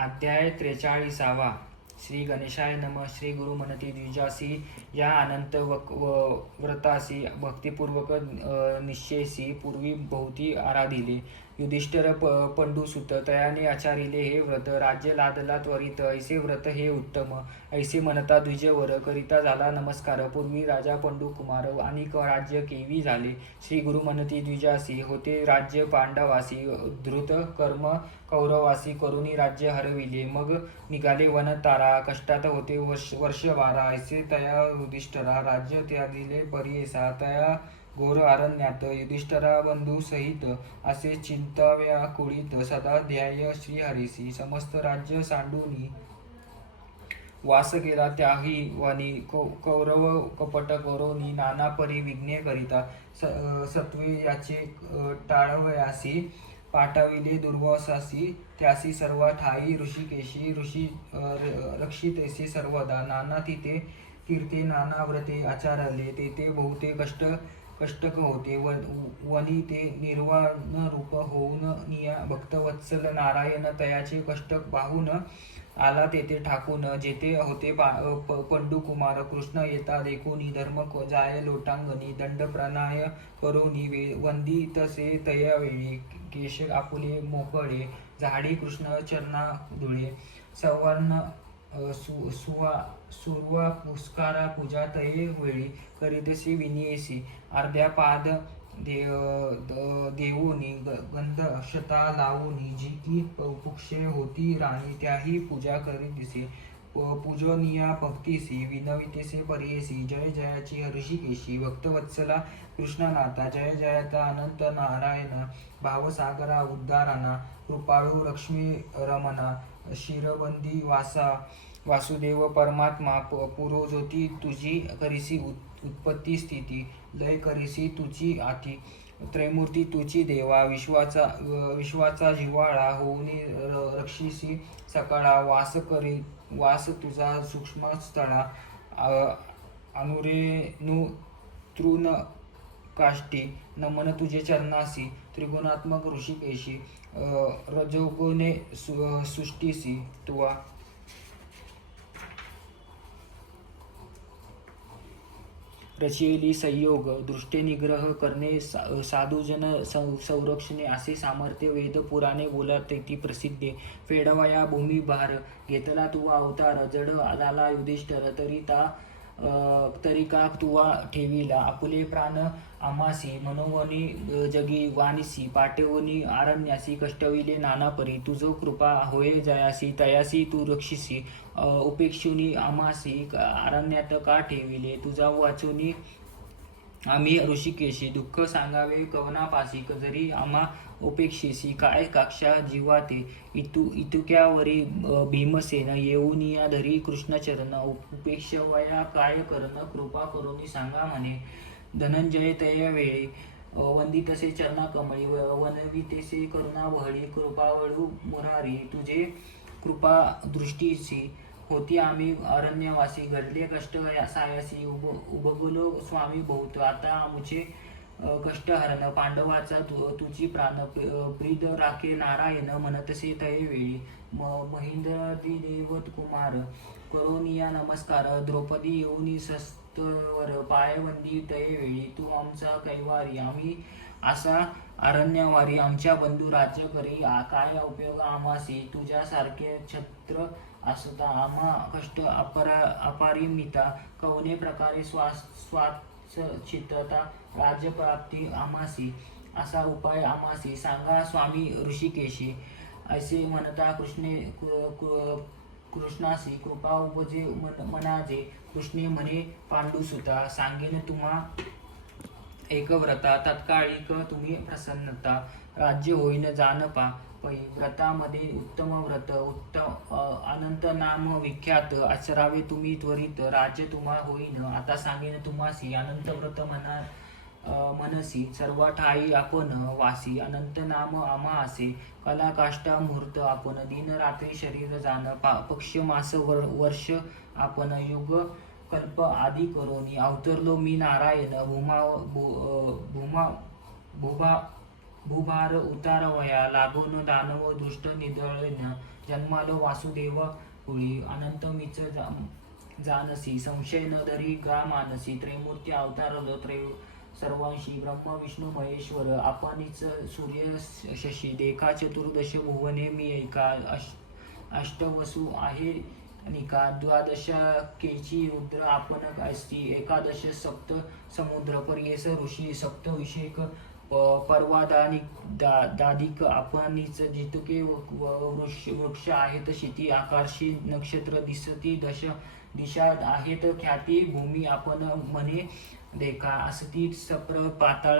अध्याय 43. श्री गणेशाय नमः. श्री गुरु म्हणती द्विजासी या अनंत व्रतासी भक्तिपूर्वक निश्चयसी पूर्वी बहुती आराधिले. युधिष्ठिर पंडुसुत तयाने आचारिले हे व्रत. राज्य लादला त्वरित ऐसे व्रत हे उत्तम. ऐसे म्हणता द्विजवर करिता झाला नमस्कार. पूर्वी राजा पंडुकुमार आणि राज्य केवी झाले. श्री गुरु म्हणती द्विजासी होते राज्य पांडवासी. धृत कर्म कौरवासी करुणी राज्य हरविले. मग निघाले वन तारा. कष्टात होते वर्ष 12. ऐसे तया युधिष्ठिरा राज्य त्यादिले पर्येसा. तया घोर अरण्यात युधिष्ठिरा बंधू सहित असे चिंताव्याकुळित सदा ध्याय श्रीहरीसी. समस्त राज्य सांडूनी वास केला त्याही वनी. कौरव कपट करोनी नाना परी विघ्ने करिता. सत्वे याचे टाळवयासी पाठविले दुर्वासासी. त्यासी सर्व ठाई ऋषिकेशी ऋषी रक्षितेसी सर्वदा. नाना तिथे तीर्थे नाना व्रते आचारले. तेथे बहुते कष्टक होते. वनी ते निर्वाण रूप होऊन निया भक्तवत्सल नारायण तयाचे कष्टक पाहून आला तेथे ठाकून. जेथे होते पंडुकुमार कृष्ण येता देखूनी. धर्म जाय लोटांगणी दंड प्रणाय करोनी. वंदी तसे तयावेळी केश आपुले मोकळे. झाडी कृष्ण चरणा धुळे. सवर्ण सुरवा पुष्कारा पूजा तये वेळी. करीतसी विनियेसी अर्ध्या पाद देऊनी. गंध अक्षता लावूनी. जी की पुक्षे होती राणी त्याही पूजा करीतसी. पूजनीया भक्तीसी विनवितेसे पर्येसी. जय जयाची ऋषिकेशी भक्तवत्सला कृष्णनाथा. जय जयता अनंत नारायण भावसागरा उद्धारणा. कृपाळू लक्ष्मी रमणा. शिरबंदी वासा वासुदेव परमात्मा. पुरोज्योती तुझी करिसी उत्पत्ती स्थिती. लय करिसी तुझी आती. त्रैमूर्ती तुझी देवा. विश्वाचा जिव्हाळा होऊनी रक्षिसी सकाळा. वास तुझा सूक्ष्म स्थळा. अनुरेणु तृण काष्टी. नमन तुझे चरणासी. त्रिगुणात्मक ऋषिकेशी. रजोगुणे सृष्टीसी तुवा. रचयली संयोग दृष्टे निग्रह करणे. साधुजन संरक्षणे असे सामर्थ्य वेद पुराणे बोलते प्रसिद्धे. फेडवया भूमिभार घेतला तुवा अवतार. जड झाला युधिष्ठिर तरी का तुवा ठेविला. आपुले प्राण आमासी मनोवनी जगी वानिसी. पाठवनी आरण्यासी कष्टविले नाना परी. तुझो कृपा होय जयासी तयासी तू रक्षिसी. उपेक्षुनी आमासी अरण्यात का ठेविले. तुझा वाचुनी आम्ही ऋषिकेशी. दुःख सांगावे कवनापासी. जरी आम्हा उपेक्षेसी. काय काक्षा जीवाते इतुक्यावरी भीमसेन. येऊनिया धरी कृष्णचरण. उपेक्षवया काय करण कृपा करुनी सांगा म्हणे. धनंजय तया वेळी वंदितसे चरणा कमळी. वनवितेसे करुणा वहळी. कृपावळू मुरारी तुझे कृपा दृष्टीसी. होती आम्ही अरण्यवासी. घडले कष्ट सायासी. उबगलो स्वामी बहुत. आता आमुचे कष्ट हरण. पांडवाचा तुझी प्राण. प्रीद राखे नारायण म्हणतसे तये वेळी. महेंद्रादी देवत कुमार करोनिया नमस्कार. द्रौपदी येऊनी सस्तवर पायवंदी तये वेळी. तू आमचा कैवारी आम्ही असा अरण्यवारी. आमच्या बंधू राज्य करी काय उपयोग आम्हासी. तुझ्यासारखे छत्र असता आम्हा कष्ट अपारिमिता. कवने प्रकारे स्वाचितता राज्यप्राप्ती आम्हासी. असा उपाय आम्हासी सांगा स्वामी ऋषिकेशी. असे म्हणता कृष्णासी कृपा उपजे मनाजे. कृष्णे म्हणे पांडुसुता. सांगेन तुम्हा एक व्रता. तत्काळिक तुम्ही प्रसन्नता. राज्य होईन जानपा पै. व्रतामध्ये उत्तम व्रत अनंत नाम विख्यात. आचरावे तुम्ही त्वरित. राज्य तुम्हा होईन. आता सांगेन तुम्हासी अनंत व्रत मनसी. सर्व ठाई आपण वासी. अनंत नाम आम्हा असे. कला काष्टा मुहूर्त आपण. दिन रात्री शरीर जाण. पक्ष मास वर्ष आपण. युग कल्प आदी करोनी. अवतरलो मी नारायण. भूभा भूभार उतारवया लागून दानव दृष्ट निधळन जन्मालो वासुदेव कुळी अनंत मीच जानसी संशय न धरी गा मानसी त्रैमूर्ती अवतारलो सर्वांशी ब्रह्म विष्णू महेश्वर आपणच सूर्य शशी देखा चतुर्दश भुवने मी ऐका अष्टवसु आहे निका द्वादश केची रुद्र आपण असती एकादश सप्त समुद्र पर्येस ऋषी सप्तविषेक दादिक आपणच जितके वृक्ष आहेत शिती आकाशी नक्षत्र दिसती दिशा आहेत ख्याती भूमी आपण म्हणे देखा असती सप्र पाताळ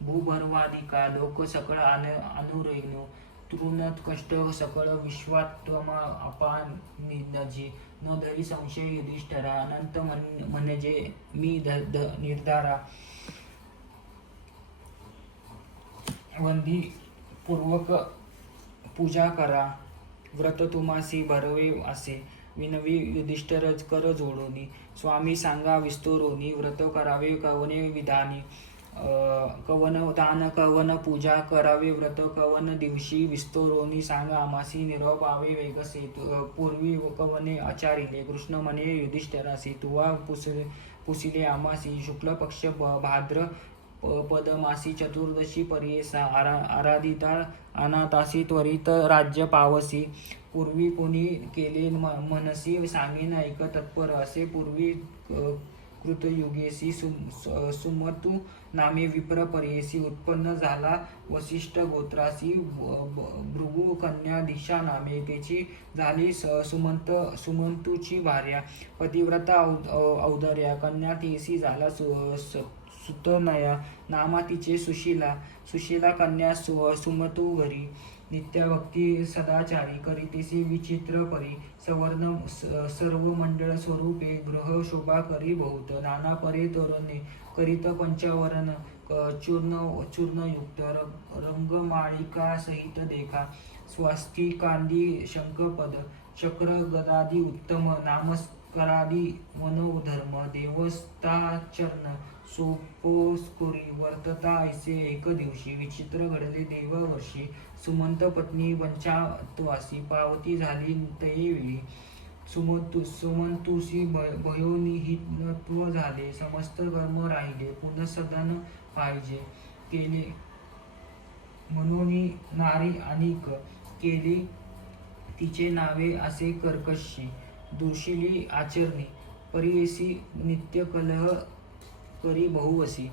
भूभरवादिका लोक सकळ अनुरेणू तृणत कष्ट सकळ विश्वात्मा अपान निजी न धरी संशय युधिष्ठरा अनंत म्हणजे मी निर्धारा वंदी पूर्वक पूजा करा व्रत तुम्हासी भरवे असे विनवी युधिष्ठिर कर जोडोनी स्वामी सांगा विस्तोरोनी व्रत करावे कवने विधानी कवन दान कवन पूजा करावे व्रत कवन दिवशी विस्तोरोनी सांगा आमासी निरोपावे वेगसे पूर्वी कवने आचारिले कृष्ण म्हणे युधिष्ठिरासी तुवा पुसिले आमासी शुक्ल पक्ष भाद्र पदमासी चतुर्दशी पर्येसा आराधिता अनाथासी त्वरित राज्य पावसी पूर्वी कोणी केले मनसी सांगेन ऐक तत्पर असे पूर्वी कृतयुगेसी सुमतू नामे विप्र पर्येसी उत्पन्न झाला वसिष्ठ गोत्रासी भृगु कन्या दिशा नामे त्याची झाली सुमंतूची भार्या पतिव्रता औदर्या कन्या तेसी झाला सुतनया नामा तिचे सुशीला कन्या सुमतू घरी नित्यभक्ती सदाचारी करीतेसी विचित्र परी सवर्ण सर्व मंडळ स्वरूपे ग्रह शोभा करी बहुत नाना परे तोरणे करीत पंचवरण चूर्णयुक्त रंगमाळिका सहित देखा स्वास्तिकांदी शंखपद चक्र गदादी उत्तम नामस्करादी मनोधर्म देवस्ताचरण सोपोस्कुरी वर्तता ऐसे एक दिवशी विचित्र घडले देववर्षी सुमंत पत्नी पंचात्वासी पावती झाली तयेवेळी सुमंतुसी भयोनिहितत्व झाले समस्त कर्म राहिले पुनःसदन पाहिजे केले म्हणून नारी अनिक केली तिचे नावे असे कर्कशी दुर्शिली आचरणी परियसी नित्य कलह करी बहुवसी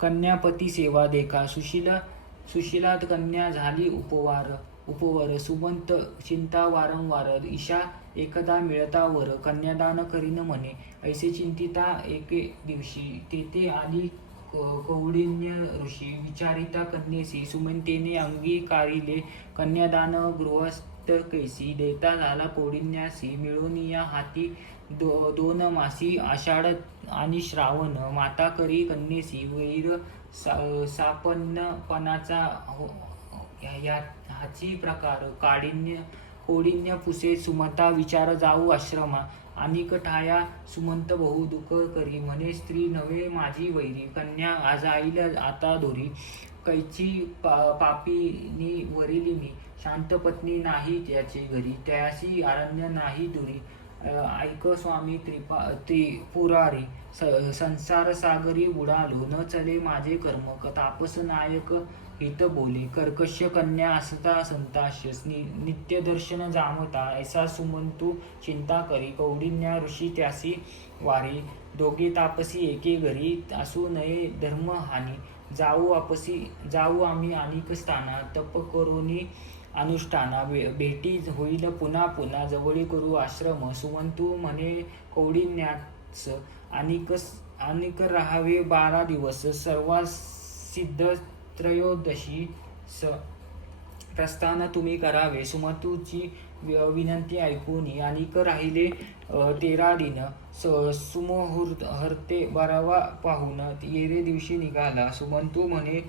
कन्यापती सेवा देखा सुशीला कन्या झाली उपवर सुमंत चिंता वारंवार ईशा एकदा मिळता वर कन्यादान करीन म्हणे ऐसे चिंतिता एके दिवशी तेथे आली कौंडिन्य ऋषी विचारिता कन्येसी सुमंतेने अंगीकारिले कन्यादान गृहस्थ कैसी देता झाला कौंडिन्यासी मिळून या हाती दोन मासी आषाढ आणि श्रावण माता करी कन्येसी वैर सापन्नपणाचा हाची प्रकार कौंडिन्य पुसे सुमता विचार जाऊ आश्रमा अनिक ठाया सुमंत बहु दुःख करी म्हणे स्त्री नव्हे माझी वैरी कन्या जाईल आता दोरी कैची पापीनी वरिलिनी शांत पत्नी नाही त्याची घरी त्याशी अरण्य नाही दुरी ऐक स्वामी त्रिपुरारी संसार सागरी बुडालो न चले माझे कर्म तापस नायक हित बोले कर्कश कन्या असता संताश नित्य दर्शन जामता ऐसा सुमंतू चिंता करी कौंडिन्या ऋषी त्यासी वारी दोघे तापसी एके घरी असू नये धर्म हानी जाऊ आम्ही अनेक स्थाना तप करोनी अनुष्ठाना भेटी होईल पुन्हा पुन्हा जवळी करू आश्रम सुमंतू म्हणे कौंडिन्याच अनिक राहावे 12 दिवस सर्वात सिद्ध त्रयोदशी प्रस्थान तुम्ही करावे सुमंतूची विनंती ऐकून अनिक राहिले 13 दिन सुमुहूर्ते 12वा पाहून येरे दिवशी निघाला सुमंतू म्हणे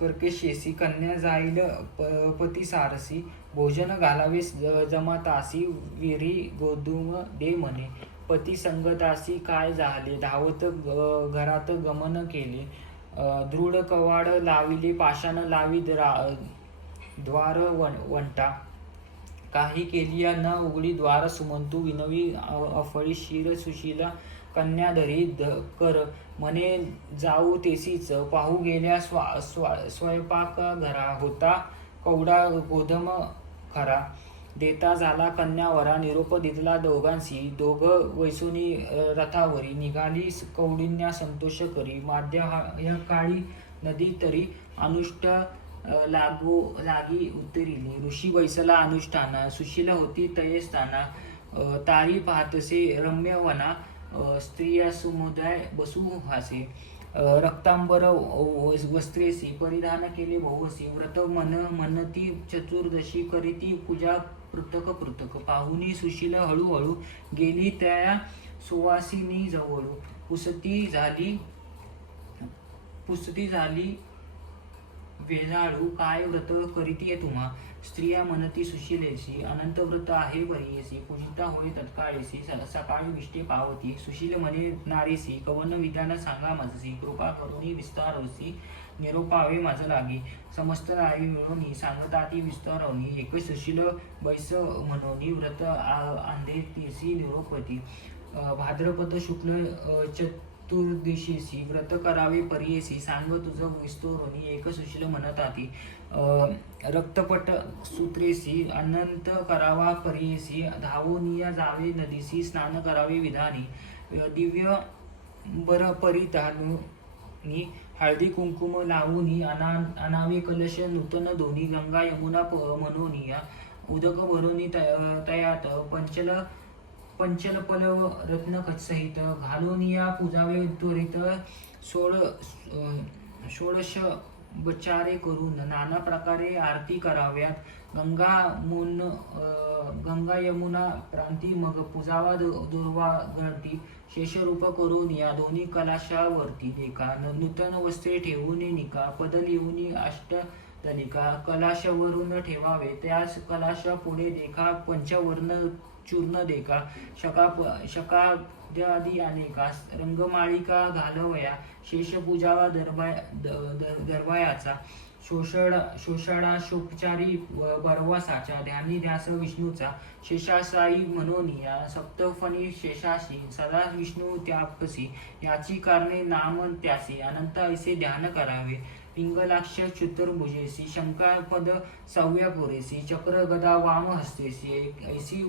कर्कशेसी कन्या जाईल पतिसारसी भोजन घालावे जमातासी विरी गोधूम दे म्हणे पती संगतासी काय झाले, धावत घरात गमन केले. दृढ कवाड लाविले, पाषाण लावी द्वार वंटा. काही केलिया न उघडी द्वार सुमंतू, विनवी अफळी शिर सुशीला कन्या धरी कर. म्हणे जाऊ तेसीच, पाहू गेल्या स्वयंपाक घरा. होता कवडा गोधम खरा, देता झाला कन्यावरा. निरोप दिला दोघांशी, दोघ वैसोनी रथावरी. निघाली कौंडिन्या संतोष करी, माध्य काळी नदी तरी. अनुष्ट लागी उतरिली, ऋषी बैसला अनुष्ठाना. सुशील होती तयस्थाना, तारी पाहतसे रम्य वना. स्त्रिया समुदाय बसू हासे, रक्तांबर वस्त्रेसी परिधान केले बहुसी. व्रत म्हणती चतुर्दशी, करीती पूजा पृथक पृथक. पाहुनी सुशील हळूहळू, गेली त्या सुवासिनी जवळू. पुसती झाली वेजाळू, काय व्रत करीतीये तुम्हा. स्त्रिया म्हणती सुशीलेसी, अनंत व्रत आहे बरीयसी. पूजिता होय तत्काळीसी, सकाळी विष्टे पावती. सुशील म्हणे नारीसी, कवन विधान सांगा माझसी. कृपा करुणी विस्तारवसी, निरोपावे माझ लागी. समस्त नारी मिळवणी, सांगताती विस्तारवणी. एक सुशील बैस म्हणोनी, व्रत आंधे तीसी निरोपती. भाद्रपद शुक्ल चतुर्दशीसी, व्रत करावे परियेसी. सांग तुझ विस्तोरणी, एक सुशील म्हणताती. रक्तपट सूत्रेसी, अनंत करावा परियेसी. धावोनिया जावे नदीसी, स्नान करावे विधानी. दिव्य बर परिधानी, हळदी कुंकुम लावूनी. अनावे कलश नूतन दोन्ही, गंगा यमुना मनोनिया. उदक भरोनी तयात, पंचल पलव रत्न सहित. घालोनिया पूजावे त्वरित, षोडश बचारे करून. नाना प्रकारे आरती कराव्यात, गंगा यमुना प्रांती. मग पूजावा दुर्वा गणती, शेषरूप करून या दोन्ही कलाशावरती. लेखा नूतन वस्त्रे ठेवून निका, पद लिहून अष्टदलिका. कलाशावरून ठेवावे, त्यास कलाशा पुढे देखा. पंचवर्ण चूर्ण देखा, शकाद्यादी अनेका. रंगमाळिका घालवया, शेष पूजावा दरवयाचा. शोषाडा बरवा साचा, ध्यानी ध्यास विष्णूचा. शेषासाई मनोनिया, सप्तफणी शेषाशी. सदा विष्णू त्यापसी, याची कारणे नाम त्यासी. अनंत ऐसे ध्यान करावे, पिंगलाक्ष चतुर्भुजेसी. शंकापद सव्या पुरेसी, चक्र गदा वाम हस्तेसी. ऐसी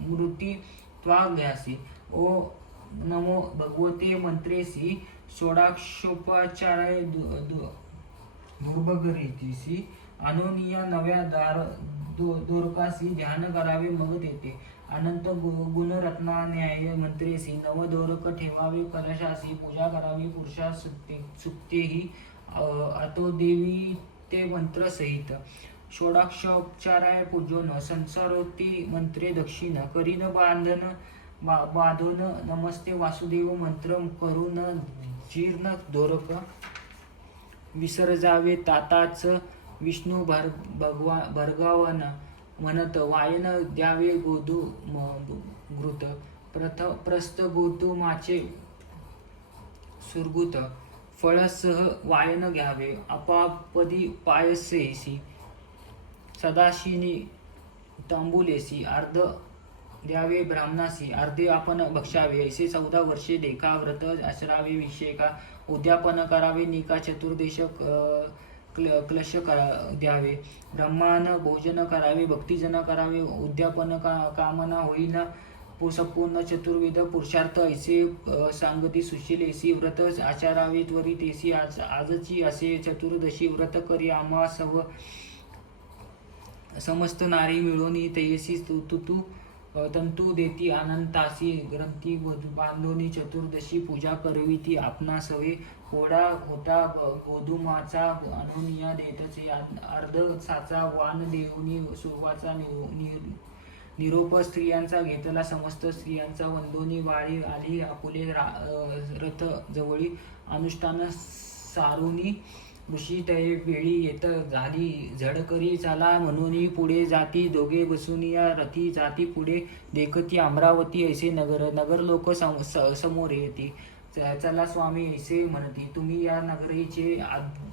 मृती त्वाघ्यासी, ओ नमो भगवते मंत्रेसी. षोडाक्षोपचाराय दुर्भगरीतीसी, अनोनिया नव्या दोरकासी. ध्यान करावे मग तेथे, अनंत गुणरत्नान्याय मंत्रेसी. नवदोरक ठेवावे कलशासी, पूजा करावी पुरुषा सुप्तेही. अतो देवी ते मंत्र सहित, षोडाक्षोपचाराय पूजन. संसारोक्ती मंत्रे दक्षिण, करीन बांधन. नमस्ते वासुदेव मंत्र करून, जीर्ण दोरक विसर्जावे ताताच. विष्णू भर्गवन म्हणत, वायन द्यावे गोधू घृत. प्रस्थ गोधूमाचे सुरगुत, फळसह वायन घ्यावे. अपापदी पायसेसी, सदाशिनी तांबुलेसी. अर्ध द्यावे ब्राह्मणासी, अर्धे आपण भक्षावे. ऐसे 14 वर्षे देखा, व्रत आचरावे विषेका. उद्यापन करावे निका, चतुर्दश क्लश द्यावे. ब्रह्मान भोजन करावे, भक्तिजन करावे. उद्यापन कामना होईल संपूर्ण. चतुर्विध पुरुषार्थ ऐसे सांगती सुशीलेसी. व्रत आचारावे त्वरितेसी, आजची असे चतुर्दशी. व्रत करी आम्हा समस्त नारी मिळवणी. तैसी तंतू देती अनंतासी. ग्रंथी बांधोनी चतुर्दशी, पूजा करविती आपणास हवे. कोडा होता गोधूमाचा, अनोनिया देतचे. अर्ध साचा वान देऊनी, सुवाचा निरोप स्त्रियांचा घेतला. समस्त स्त्रियांचा वंदोनी. वाळी आली आपुले रथ जवळी, अनुष्ठान सारुनी. ऋषी तये वेळी येत झाली झडकरी चाला म्हणून पुढे जाती दोघे बसून या रथी जाती पुढे देखती अमरावती ऐसे नगर लोक समोर येती चला स्वामी ऐसे म्हणती तुम्ही या नगरीचे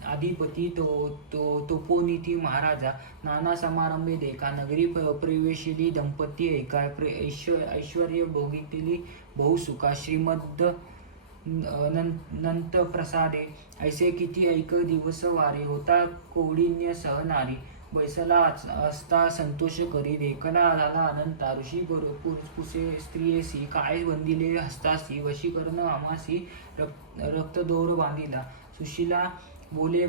अधिपती तोपोनीती महाराजा नाना समारंभे देखा नगरी प्रवेशिली दंपती ऐका ऐश्वर्य भोगितली बहुसुखा श्रीमद नंत प्रसादे ऐसे किती ऐक दिवस वारे होता कौडिन्य सहनारी बैसला असता संतोष करी देखला झाला अनंता ऋषी पुसे स्त्रियेसी काय बंदिले हस्तासी वशीकरण आमासी रक्तदौर बांधिला सुशीला बोले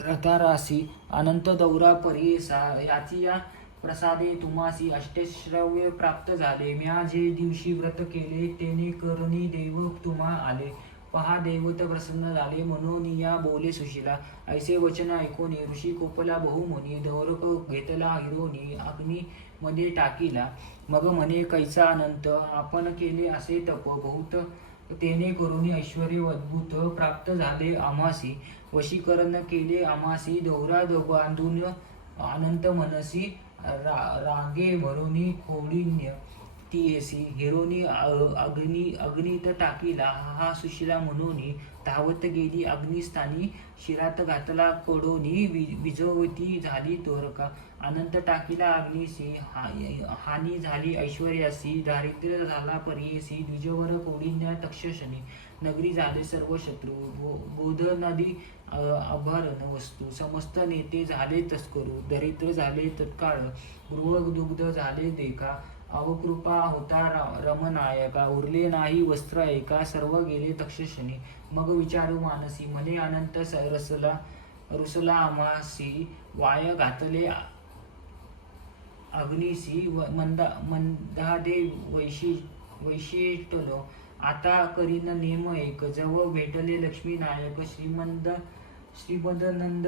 रथारासी अनंत दौरा परियेसा याची या प्रसादे तुम्हासी अष्टश्रव्य प्राप्त झाले म्या जे दिवशी व्रत केले तेने करणी देव तुम्हा आले पहा देवत प्रसन्न झाले म्हणून या बोले सुशीला ऐसे वचन ऐकून ऋषी कोपला बहुमुनी दौरक घेतला हिरोनी अग्नी मध्ये टाकीला मग म्हणे कैचा अनंत आपण केले असे तप बहुत तेने करून ऐश्वर अद्भुत प्राप्त झाले आम्हासी वशीकरण केले आम्हासी दौरा बांधून अनंत मनसी रागे भरोनी खोडिन्य तीयसी हिरोनी अग्नीत टाकीला हा सुशिला म्हणून धावत गेली अग्निस्थानी शिरात घातला कडोनी विजवती झाली तोरका अनंत टाकीला अग्निसी हानी झाली ऐश्वर्यासी दारिद्र्य झाला परियसी द्विजवर कौडिन्या तक्षशनी नगरी झाले सर्व शत्रू गोध नदी अभरण वस्तू समस्त नेते झाले तस्करू दरिद्र झाले तत्काळ गृह दुग्ध झाले देखा अवकृपा होता रमनायका उरले नाही वस्त्र एका सर्व गेले तक्षशनी मग विचारू मानसी म्हणे अनंत रुसला आमासी वाय घातले अग्निसी मंदादे वैशिष्टलो आता करीन नेम एक जव भेटले लक्ष्मी नायक श्रीमदनंद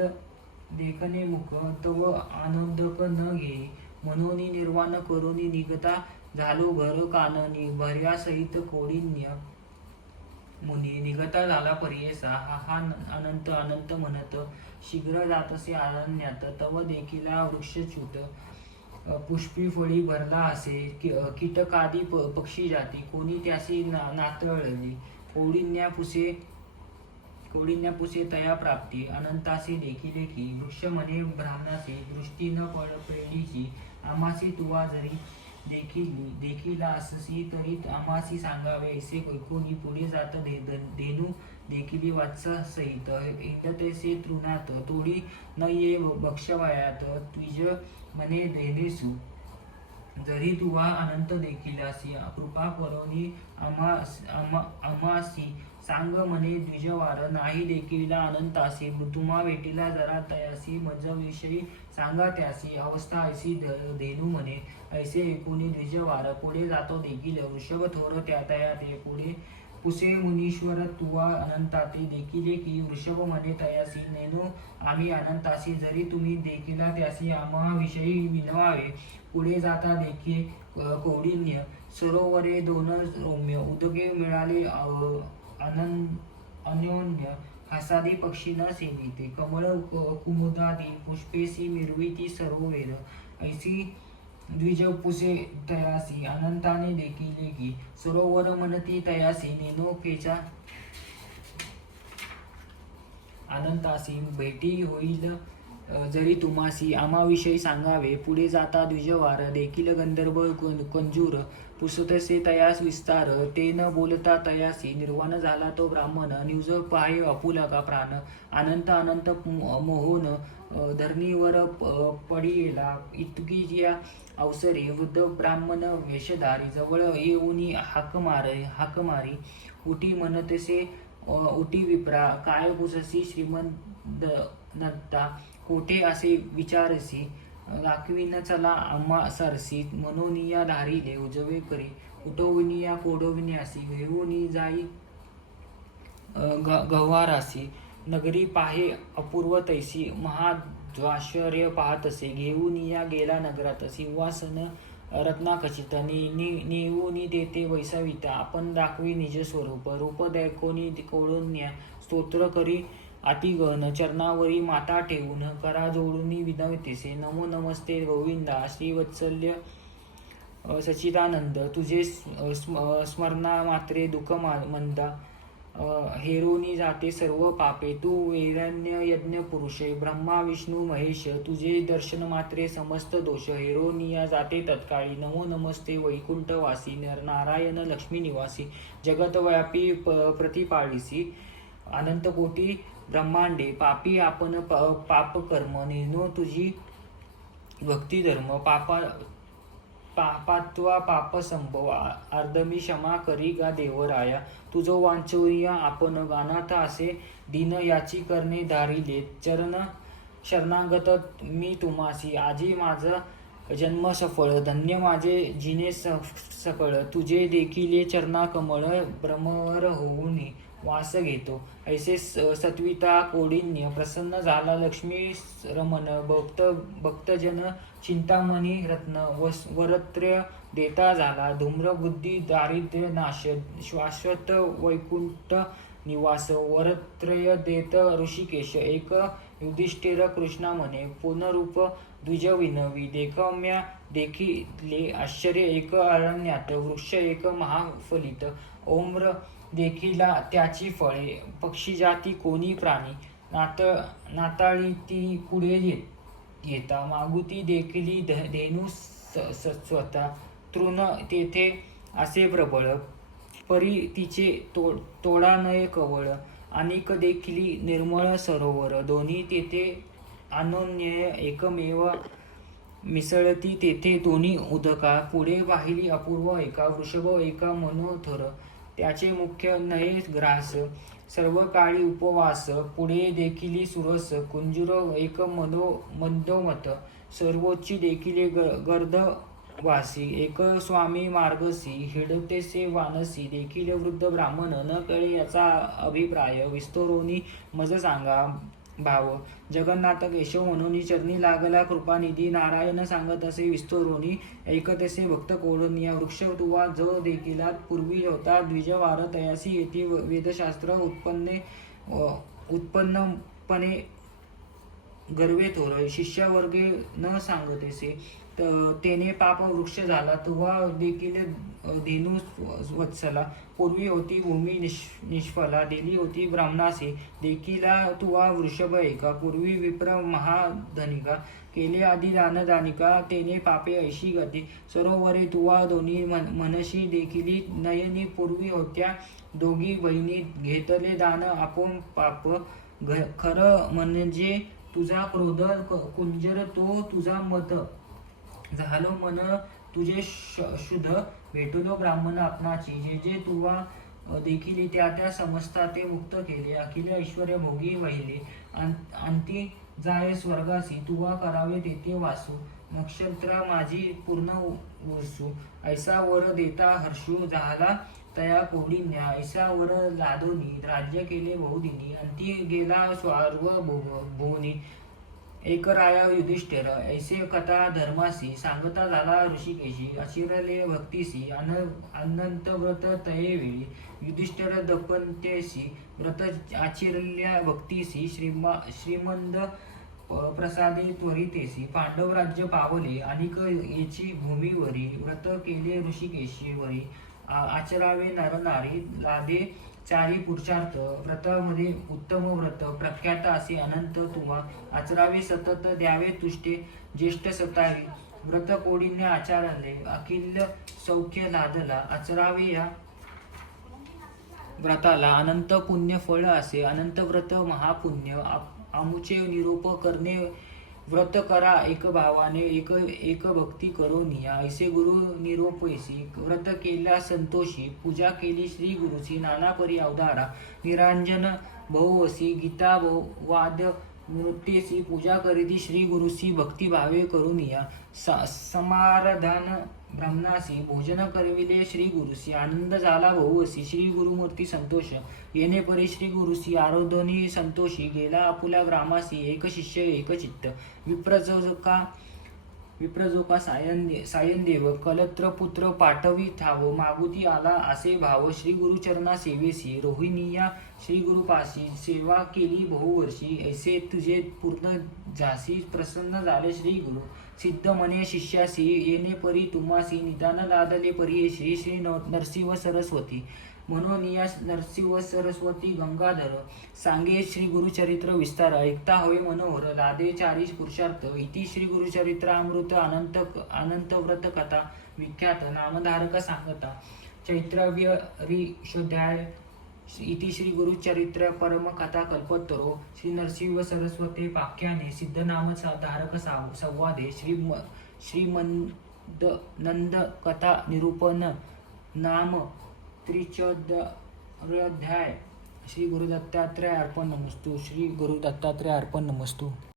देखणे मुख तव आनंदक न घे म्हणून निर्वाण करून निघता झालो घर काननी भर्या सहित कौडिन्य मुनी निघता झाला परियेसा हा अनंत म्हणत शीघ्र जातसे अरण्यात तव देखिला वृक्षच्युत पुष्पी फळी भरला असे कीटकादी पक्षी जाती कोणी त्यासी नातळली कौडिन्या पुसे तया प्राप्ती अनंतासी देखिले की वृक्ष म्हणे ब्राह्मणासी दृष्टी न पेढीची आमासी तुवा जरी देखिला अससी तरी आमासी सांगावे ऐसे कोणी पुढे जात धेनू देखिली वात्सा सहित इंडतेसे तृणात तोडी न ये भक्षवयात द्विज म्हणे धेनेसु जरी तुवा अनंत देखिलासी कृपा करोनी अमासी सांग म्हणे द्विजवार नाही देखिला अनंतासी तुम्हा भेटीला जरा तयासी मज विषयी सांगा त्यासी अवस्था ऐसी धेनू म्हणे ऐसे एकुणी द्विजवार पुढे जातो देखील वृषभ थोर त्या तया ते पुढे पुसे मुनीश्वर तुवा अनंताती देखिले की वृषभ म्हणे तयासी नेनो आम्ही अनंतासी जरी तुम्ही देखिला त्यासी आम्हा विषयी विनवावे पुढे जाता देखी कौडिन्य सरोवरे दोन रौम्य उदके मिळाले अन्योन्य हासादी पक्षी न सेविते कमळ कुमुदादी पुष्पेसी मिरविती सरोवेर ऐसी द्विजपुसे तयासी अनंताने देखिले की सरोवर मनती तयासी नेनोकेच्या अनंतासी भेटी होईल जरी तुम्हासी आम्हाविषयी सांगावे पुढे जाता द्विजवार देखील गंधर्व कंजूर पुसतसे तयास विस्तार ते न बोलता तयासी निर्वाण झाला तो ब्राह्मण निवज पाय अपुलका प्राण अनंत मोहन धरणीवर पडिला इतकी या अवसरी वृद्ध ब्राह्मण वेशधारी जवळ येऊनी हाक मारी उठी म्हणतसे उठी विप्रा काय पुससी श्रीमंत नत्ता कोठे असे विचारसी दाखविन चला आम्हा सरसी म्हणून या धारीले उजवे करी उठविनी या कोडविन्यासी घेऊनी जाई गव्हारासी नगरी पाहे अपूर्व तैसी महाद्वाश्चर्य पाहतसे घेऊन या गेला नगरात सिंहासन रत्नाखचित नेऊनी देते वैसाविता आपण दाखवी निज स्वरूप रूप दाखवणी कौडन्या स्तोत्र करी अतिगहन चरणावरी माता ठेवून करा जोडून विनवतेसे. नमो नमस्ते गोविंदा श्रीवत्सल्य सच्चिदानंद. तुझे स्मरणा मात्रे दुःख मंदा हेरोनी जाते सर्व पापे. तू वैरण्य यज्ञ पुरुष ब्रह्मा विष्णू महेश. तुझे दर्शन मात्रे समस्त दोष हेरोनिया जाते तत्काळी. नमो नमस्ते वैकुंठवासी नारायण लक्ष्मी निवासी. जगतव्यापी प्रतिपाळीसी अनंत कोटी ब्रह्मांडे. पापी आपण पाप कर्म निनो तुझी भक्ती धर्म. पापात्वा पाप संभव अर्धमी क्षमा करी गा देवराया. तुझो वांचोरिया आपण गानात असे दिन याची करणे धारिले. चरण शरणागत मी तुम्हासी आजी माझा जन्म सफळ. धन्य माझे जिने सकळ. तुझे देखील चरणा कमळ भ्रमर होऊन वास घेतो. ऐसे सत्विता कोडिन्य प्रसन्न झाला लक्ष्मी रमण. भक्तजन चिंतामणी रत्न वरत्र देता झाला. धूम्र बुद्धी दारिद्र्य नाश शाश्वत वैकुंठ निवास. वरत्रय देत ऋषिकेश एक युधिष्ठिर कृष्णा म्हणे. पुनरूप द्विज विनवी देखम्या देखिले आश्चर्य एक अरण्यात. वृक्ष एक महाफलित ओम्र देखिला त्याची फळे. पक्षी जाती कोणी प्राणी नाताळी ती पुढे येता. मागुती देखिली धेनू स्वतः तृण तेथे असे प्रबळ. परी तिचे तोडा नये कवळ. अनेक देखिली निर्मळ सरोवर. दोन्ही तेथे अनन्य एकमेव मिसळती तेथे दोन्ही उदका. पुढे पाहिली अपूर्व एका वृषभ एका मनोथर. त्याचे मुख्य नये ग्रास सर्व काळी उपवास. पुढे देखिली सुरस कुंजूर एक मंदोमत. सर्वोच्ची देखिले गर्दवासी एक स्वामी मार्गसी. हिडतेसे वानसी देखील वृद्ध ब्राह्मण. न कळे याचा अभिप्राय विस्तरोनी मज सांगा भाव. जगन्नाथ केशव म्हणून चरणी लागला कृपानिधी. नारायण सांगत असे विस्तरोनी ऐकतसे भक्त कोडनिया. वृक्ष तुवा जो देखिला पूर्वी होता द्विजवार. तयासी येथे वेदशास्त्र उत्पन्नपणे गर्वे थोर. शिष्यावर्गे न सांगतेसे तेने पाप वृक्ष झाला. तुवा देखील धेनू वत्सला. पूर्वी होती भूमी निष्फला. दिली होती ब्राह्मणासी. देखिला तुवा वृषभ एका. पूर्वी विप्र महाधनिका. केले आधी दानदानिका. तेने पापे ऐशी गती. सरोवरे तुवा दोन्ही मनशी. देखिली नयनी पूर्वी होत्या दोघी बहिणी. घेतले दान आपोन पाप. खरं म्हणजे तुझा क्रोध कुंजर तो तुझा मत. झालो मन तुझे शुद्ध. भेटलो ब्राह्मण आपणाची. जे जे तुवा देखील त्या समजता ते मुक्त केले. अखिल ऐश्वर्य भोगी वहिले. अंती जाय स्वर्गासी. तुवा करावे तेथे वासू. नक्षत्र माझी पूर्ण वसू. ऐसा वर देता हर्षू. झाला तया कोडिन्या. ऐसा वर लादोनी राज्य केले बहुदिनी. अंती गेला सार्वभौमी. एक राया युधिष्ठिर. ऐसे कथा धर्मासी. सांगता झाला ऋषिकेशी. आचिरले भक्तीसी. अनंत व्रत तये वेळी. युधिष्ठिर दपंत्यसी. व्रत आचिरल्या भक्तीसी. श्रीमंद प्रसादे त्वरितेसी. पांडव राज्य पावले अनिक येची भूमीवरी. व्रत केले ऋषिकेशीवरी. आचरावे नरनारी. लादे चारी पुरुषार्थ. व्रतामध्ये उत्तम व्रत प्रख्यात असे अनंत तुवा. आचरावे सतत द्यावे तुष्टे ज्येष्ठ सतावी. व्रत कोडीने आचारले अखिल सौख्य लादला. आचरावे या व्रताला अनंत पुण्य फळ असे. अनंत व्रत महापुण्य. आमुचे निरोप करणे. व्रत करा एक भावाने एक भक्ती करो निया. ऐसे गुरु निरोपैसी. व्रत केल्या संतोषी. पूजा केली श्री गुरुची. नाना परी अवतारा. निरांजन बहुवसी. गीता वाद नृत्यसी. पूजा करीती श्री गुरुसी. भक्ती भावे करून या. समाराधन ब्राह्मणासी. भोजन करविले श्री गुरुसी. आनंद झाला बहुवसी. श्री गुरुमूर्ती संतोष. येणे परी श्री गुरुसी. आरोधनी संतोषी. गेला आपुल्या ग्रामासी. एक शिष्य एक चित्त. विप्रजोका सायनदेव कलत्र पुत्र पाठवी ठाव मागुती आला असे भाव श्री गुरुचरणा सेवेसी रोहिणीया श्री गुरुपाशी सेवा केली बहुवर्षी ऐसे तुझे पूर्ण झासी प्रसन्न झाले श्री गुरु सिद्ध मने शिष्यासी येणे परी तुम्हासी निदान लादले परी श्री नरसिंह सरस्वती म्हणून या नरसिंह सरस्वती गंगाधर सांगे श्री गुरुचरित्र विस्तार ऐकता हवे मनोहर लादे चारी पुरुषार्थ इति श्री गुरुचरित्र अमृत अनंत व्रत कथा विख्यात नामधारक सांगता चैत्रव्य रिषोध्याय इति श्री गुरुचरित्र परम कथा कल्पतरो श्री नरसिंह सरस्वती पाख्याने सिद्ध नाम धारक संवादे श्रीमंद नंद कथा निरूपण नाम त्रिचोदयाध्याय श्री गुरु दत्तात्रेय अर्पण नमस्तु श्री गुरु दत्तात्रेय अर्पण नमस्तु।